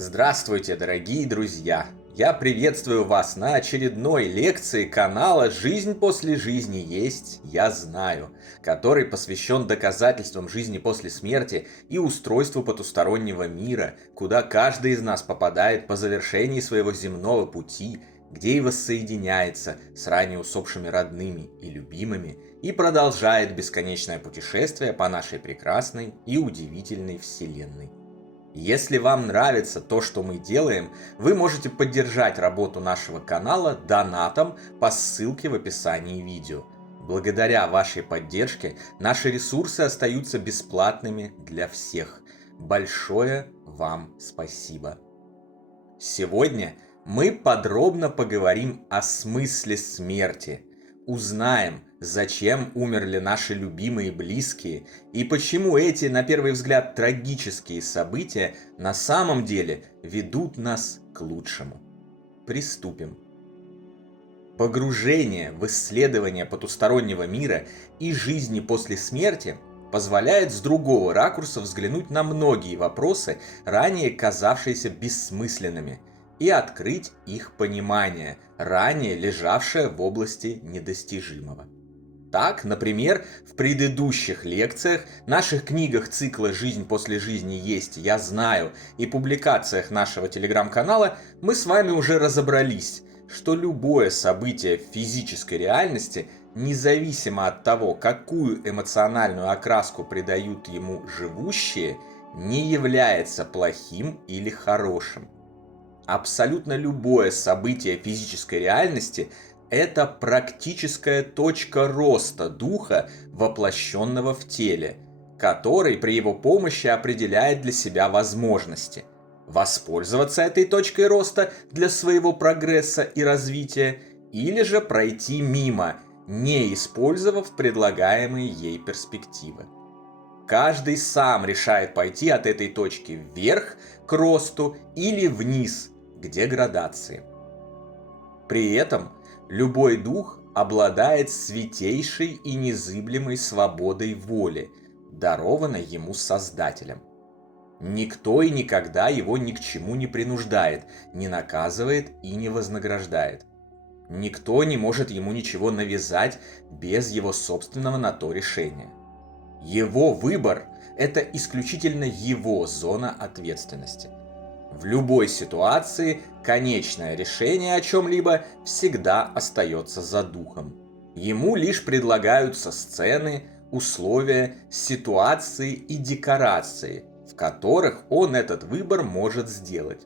Здравствуйте, дорогие друзья! Я приветствую вас на очередной лекции канала «Жизнь после жизни есть, я знаю», который посвящен доказательствам жизни после смерти и устройству потустороннего мира, куда каждый из нас попадает по завершении своего земного пути, где и воссоединяется с ранее усопшими родными и любимыми и продолжает бесконечное путешествие по нашей прекрасной и удивительной Вселенной. Если вам нравится то, что мы делаем, вы можете поддержать работу нашего канала донатом по ссылке в описании видео. Благодаря вашей поддержке наши ресурсы остаются бесплатными для всех. Большое вам спасибо. Сегодня мы подробно поговорим о смысле смерти. Узнаем, зачем умерли наши любимые и близкие, и почему эти, на первый взгляд, трагические события на самом деле ведут нас к лучшему. Приступим. Погружение в исследование потустороннего мира и жизни после смерти позволяет с другого ракурса взглянуть на многие вопросы, ранее казавшиеся бессмысленными, и открыть их понимание, ранее лежавшее в области недостижимого. Так, например, в предыдущих лекциях, наших книгах цикла «Жизнь после жизни есть, я знаю» и публикациях нашего телеграм-канала мы с вами уже разобрались, что любое событие в физической реальности, независимо от того, какую эмоциональную окраску придают ему живущие, не является плохим или хорошим. Абсолютно любое событие физической реальности – это практическая точка роста духа, воплощенного в теле, который при его помощи определяет для себя возможности. Воспользоваться этой точкой роста для своего прогресса и развития, или же пройти мимо, не использовав предлагаемые ей перспективы. Каждый сам решает пойти от этой точки вверх к росту или вниз к деградации. При этом любой дух обладает святейшей и незыблемой свободой воли, дарованной ему Создателем. Никто и никогда его ни к чему не принуждает, не наказывает и не вознаграждает. Никто не может ему ничего навязать без его собственного на то решения. Его выбор – это исключительно его зона ответственности. В любой ситуации конечное решение о чем-либо всегда остается за духом. Ему лишь предлагаются сцены, условия, ситуации и декорации, в которых он этот выбор может сделать.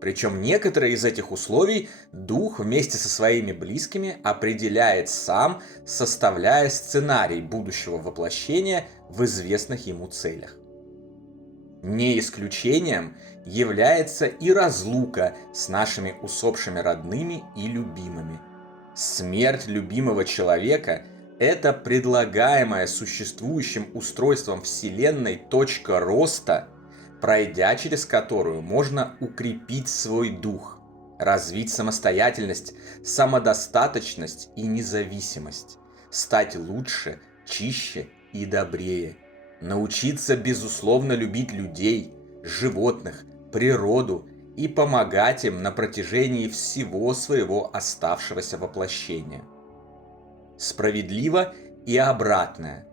Причем некоторые из этих условий дух вместе со своими близкими определяет сам, составляя сценарий будущего воплощения в известных ему целях. Не исключением является и разлука с нашими усопшими родными и любимыми. Смерть любимого человека – это предлагаемая существующим устройством Вселенной точка роста, пройдя через которую можно укрепить свой дух, развить самостоятельность, самодостаточность и независимость, стать лучше, чище и добрее, научиться безусловно любить людей, животных, природу и помогать им на протяжении всего своего оставшегося воплощения. Справедливо и обратное.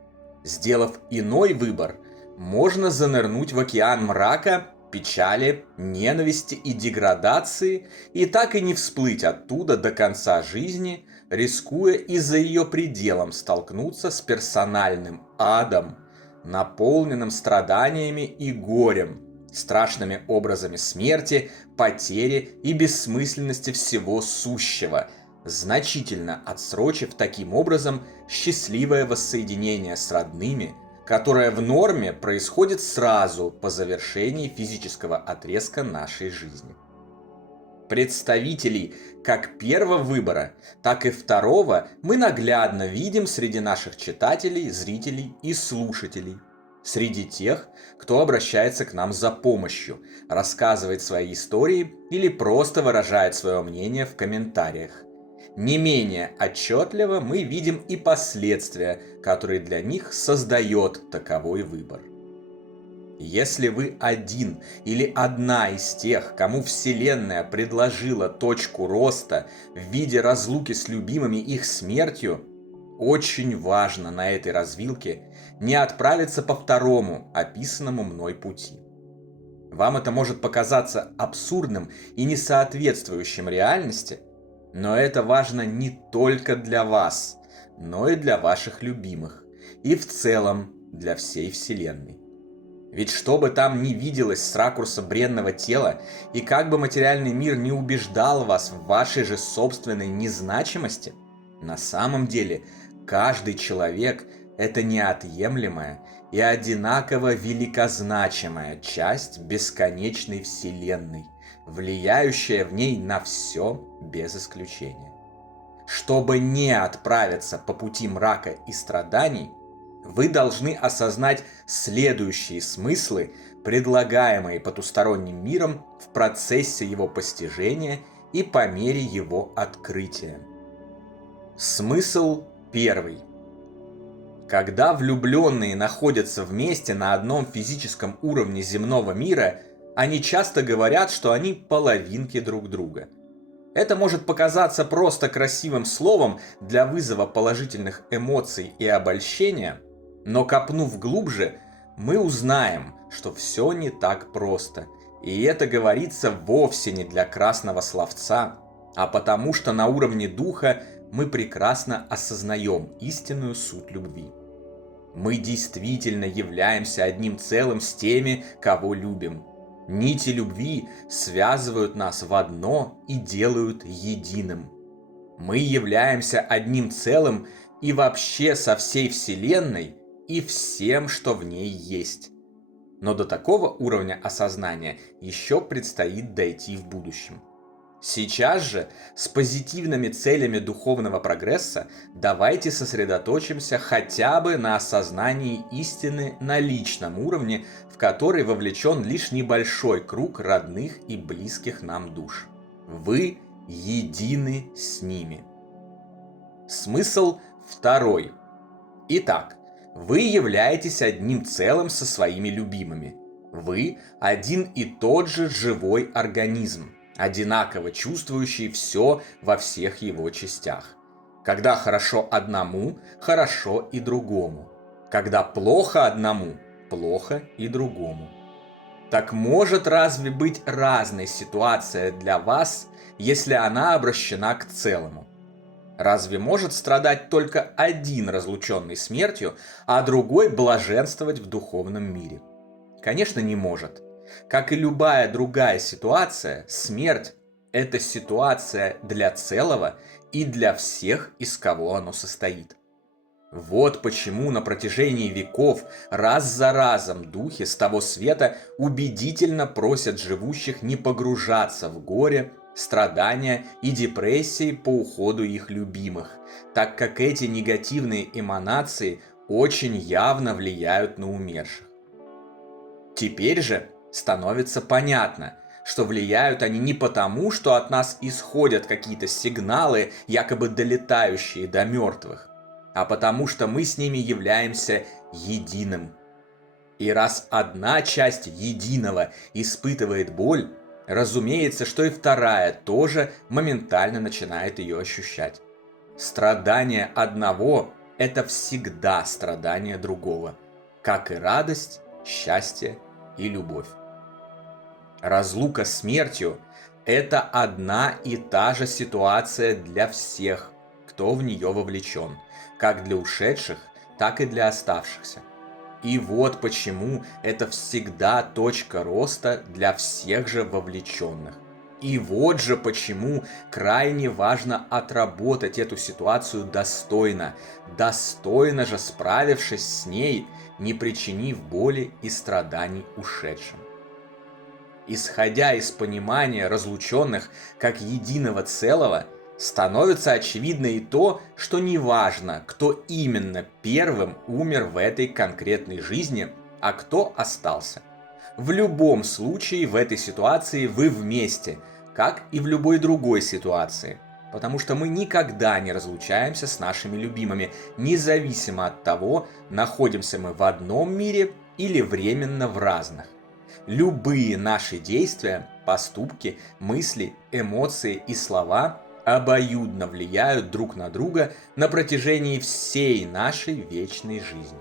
Сделав иной выбор, можно занырнуть в океан мрака, печали, ненависти и деградации и так и не всплыть оттуда до конца жизни, рискуя и за ее пределом столкнуться с персональным адом, наполненным страданиями и горем, страшными образами смерти, потери и бессмысленности всего сущего, значительно отсрочив таким образом счастливое воссоединение с родными, которое в норме происходит сразу по завершении физического отрезка нашей жизни. Представителей как первого выбора, так и второго мы наглядно видим среди наших читателей, зрителей и слушателей. Среди тех, кто обращается к нам за помощью, рассказывает свои истории или просто выражает свое мнение в комментариях. Не менее отчетливо мы видим и последствия, которые для них создает таковой выбор. Если вы один или одна из тех, кому Вселенная предложила точку роста в виде разлуки с любимыми их смертью, очень важно на этой развилке не отправиться по второму описанному мной пути. Вам это может показаться абсурдным и несоответствующим реальности, но это важно не только для вас, но и для ваших любимых, и в целом для всей Вселенной. Ведь что бы там ни виделось с ракурса бренного тела, и как бы материальный мир не убеждал вас в вашей же собственной незначимости, на самом деле каждый человек – это неотъемлемая и одинаково великозначимая часть бесконечной Вселенной, влияющая в ней на все без исключения. Чтобы не отправиться по пути мрака и страданий, вы должны осознать следующие смыслы, предлагаемые потусторонним миром в процессе его постижения и по мере его открытия. Смысл первый. Когда влюбленные находятся вместе на одном физическом уровне земного мира, они часто говорят, что они половинки друг друга. Это может показаться просто красивым словом для вызова положительных эмоций и обольщения, но копнув глубже, мы узнаем, что все не так просто, и это говорится вовсе не для красного словца, а потому что на уровне духа мы прекрасно осознаем истинную суть любви. Мы действительно являемся одним целым с теми, кого любим. Нити любви связывают нас в одно и делают единым. Мы являемся одним целым и вообще со всей Вселенной, и всем, что в ней есть. Но до такого уровня осознания еще предстоит дойти в будущем. Сейчас же с позитивными целями духовного прогресса давайте сосредоточимся хотя бы на осознании истины на личном уровне, в который вовлечен лишь небольшой круг родных и близких нам душ. Вы едины с ними. Смысл второй. Итак, вы являетесь одним целым со своими любимыми. Вы один и тот же живой организм, одинаково чувствующий все во всех его частях. Когда хорошо одному, хорошо и другому. Когда плохо одному, плохо и другому. Так может разве быть разной ситуация для вас, если она обращена к целому? Разве может страдать только один разлученный смертью, а другой блаженствовать в духовном мире? Конечно, не может. Как и любая другая ситуация, смерть – это ситуация для целого и для всех, из кого оно состоит. Вот почему на протяжении веков раз за разом духи с того света убедительно просят живущих не погружаться в горе, страдания и депрессии по уходу их любимых, так как эти негативные эманации очень явно влияют на умерших. Теперь же становится понятно, что влияют они не потому, что от нас исходят какие-то сигналы, якобы долетающие до мертвых, а потому что мы с ними являемся единым. И раз одна часть единого испытывает боль, разумеется, что и вторая тоже моментально начинает ее ощущать. Страдание одного – это всегда страдание другого, как и радость, счастье и любовь. Разлука с смертью – это одна и та же ситуация для всех, кто в нее вовлечен, как для ушедших, так и для оставшихся. И вот почему это всегда точка роста для всех же вовлеченных. И вот же почему крайне важно отработать эту ситуацию достойно же справившись с ней, не причинив боли и страданий ушедшим. Исходя из понимания разлученных как единого целого, становится очевидно и то, что неважно, кто именно первым умер в этой конкретной жизни, а кто остался. В любом случае в этой ситуации вы вместе, как и в любой другой ситуации, потому что мы никогда не разлучаемся с нашими любимыми, независимо от того, находимся мы в одном мире или временно в разных. Любые наши действия, поступки, мысли, эмоции и слова обоюдно влияют друг на друга на протяжении всей нашей вечной жизни.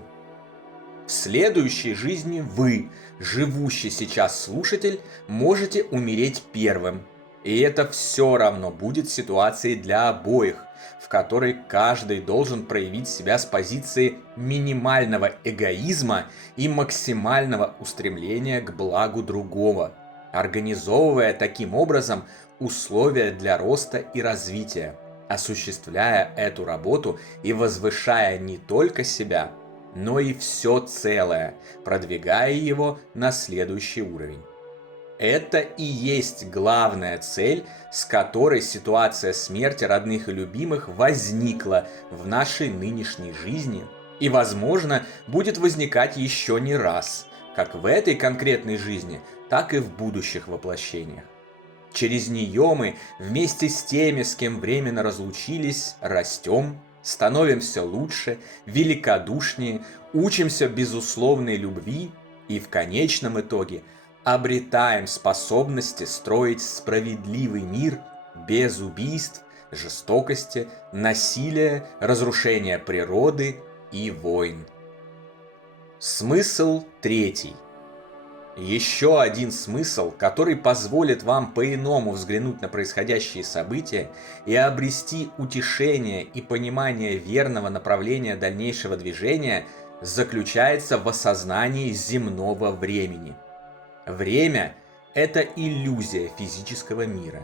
В следующей жизни вы, живущий сейчас слушатель, можете умереть первым. И это все равно будет ситуацией для обоих, в которой каждый должен проявить себя с позиции минимального эгоизма и максимального устремления к благу другого, организовывая таким образом условия для роста и развития, осуществляя эту работу и возвышая не только себя, но и все целое, продвигая его на следующий уровень. Это и есть главная цель, с которой ситуация смерти родных и любимых возникла в нашей нынешней жизни и, возможно, будет возникать еще не раз, как в этой конкретной жизни, так и в будущих воплощениях. Через нее мы вместе с теми, с кем временно разлучились, растем, становимся лучше, великодушнее, учимся безусловной любви и в конечном итоге обретаем способности строить справедливый мир без убийств, жестокости, насилия, разрушения природы и войн. Смысл третий. Еще один смысл, который позволит вам по-иному взглянуть на происходящие события и обрести утешение и понимание верного направления дальнейшего движения, заключается в осознании земного времени. Время – это иллюзия физического мира.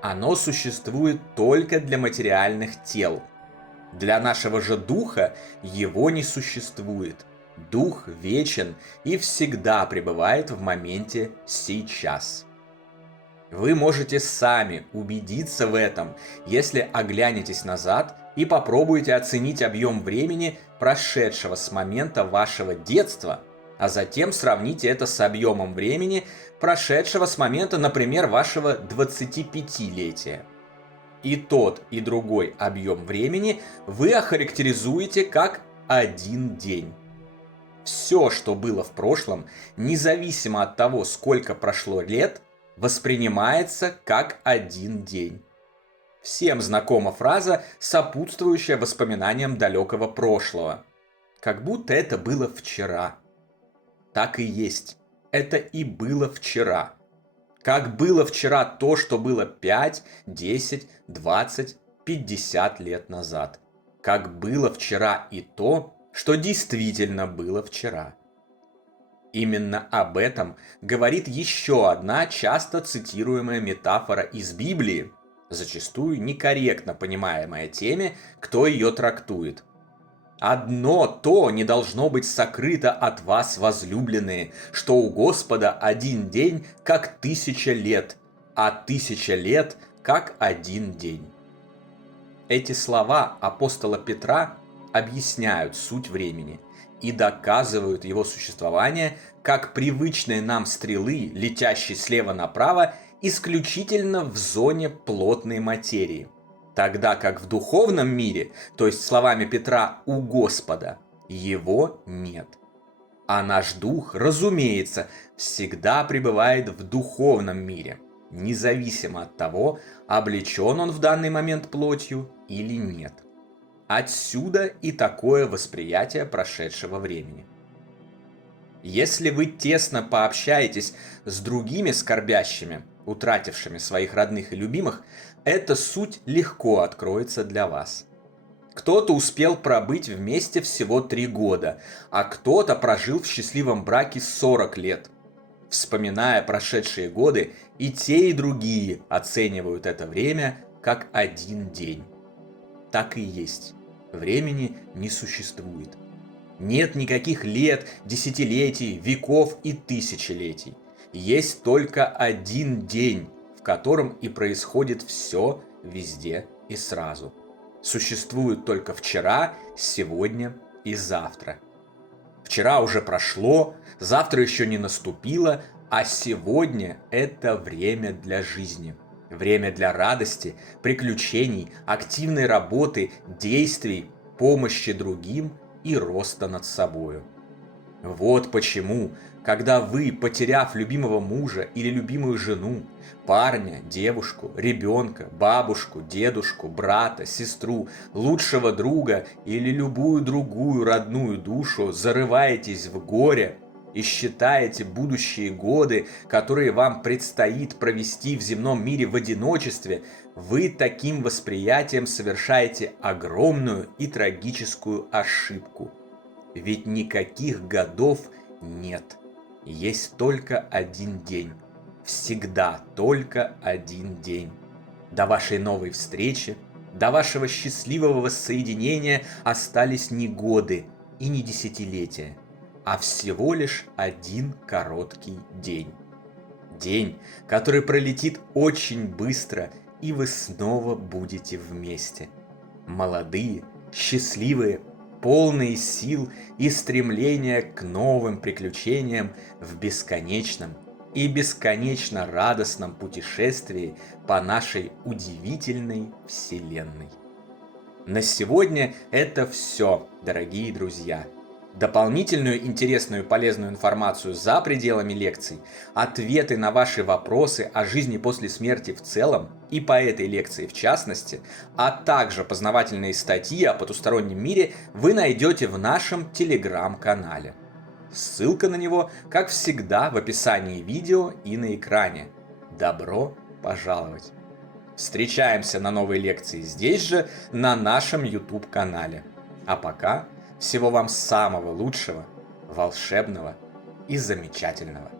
Оно существует только для материальных тел. Для нашего же духа его не существует. Дух вечен и всегда пребывает в моменте сейчас. Вы можете сами убедиться в этом, если оглянетесь назад и попробуете оценить объем времени, прошедшего с момента вашего детства, а затем сравните это с объемом времени, прошедшего с момента, например, вашего 25-летия. И тот, и другой объем времени вы охарактеризуете как один день. Все, что было в прошлом, независимо от того, сколько прошло лет, воспринимается как один день. Всем знакома фраза, сопутствующая воспоминаниям далекого прошлого. Как будто это было вчера. Так и есть. Это и было вчера. Как было вчера то, что было 5, 10, 20, 50 лет назад. Как было вчера и то, что действительно было вчера. Именно об этом говорит еще одна часто цитируемая метафора из Библии, зачастую некорректно понимаемая теми, кто ее трактует. «Одно то не должно быть сокрыто от вас, возлюбленные, что у Господа один день, как 1000 лет, а 1000 лет, как один день». Эти слова апостола Петра объясняют суть времени и доказывают его существование как привычной нам стрелы, летящей слева направо, исключительно в зоне плотной материи. Тогда как в духовном мире, то есть словами Петра «у Господа», его нет. А наш дух, разумеется, всегда пребывает в духовном мире, независимо от того, облечен он в данный момент плотью или нет. Отсюда и такое восприятие прошедшего времени. Если вы тесно пообщаетесь с другими скорбящими, утратившими своих родных и любимых, эта суть легко откроется для вас. Кто-то успел пробыть вместе всего 3 года, а кто-то прожил в счастливом браке 40 лет. Вспоминая прошедшие годы, и те, и другие оценивают это время как один день. Так и есть. Времени не существует. Нет никаких лет, десятилетий, веков и тысячелетий. Есть только один день, в котором и происходит все везде и сразу. Существует только вчера, сегодня и завтра. Вчера уже прошло, завтра еще не наступило, а сегодня это время для жизни. Время для радости, приключений, активной работы, действий, помощи другим и роста над собою. Вот почему, когда вы, потеряв любимого мужа или любимую жену, парня, девушку, ребенка, бабушку, дедушку, брата, сестру, лучшего друга или любую другую родную душу, зарываетесь в горе и считаете будущие годы, которые вам предстоит провести в земном мире в одиночестве, вы таким восприятием совершаете огромную и трагическую ошибку. Ведь никаких годов нет. Есть только один день. Всегда только один день. До вашей новой встречи, до вашего счастливого воссоединения остались не годы и не десятилетия, а всего лишь один короткий день. День, который пролетит очень быстро, и вы снова будете вместе. Молодые, счастливые, полные сил и стремления к новым приключениям в бесконечном и бесконечно радостном путешествии по нашей удивительной Вселенной. На сегодня это все, дорогие друзья. Дополнительную интересную и полезную информацию за пределами лекций, ответы на ваши вопросы о жизни после смерти в целом и по этой лекции в частности, а также познавательные статьи о потустороннем мире вы найдете в нашем телеграм-канале. Ссылка на него, как всегда, в описании видео и на экране. Добро пожаловать! Встречаемся на новой лекции здесь же, на нашем YouTube-канале. А пока всего вам самого лучшего, волшебного и замечательного.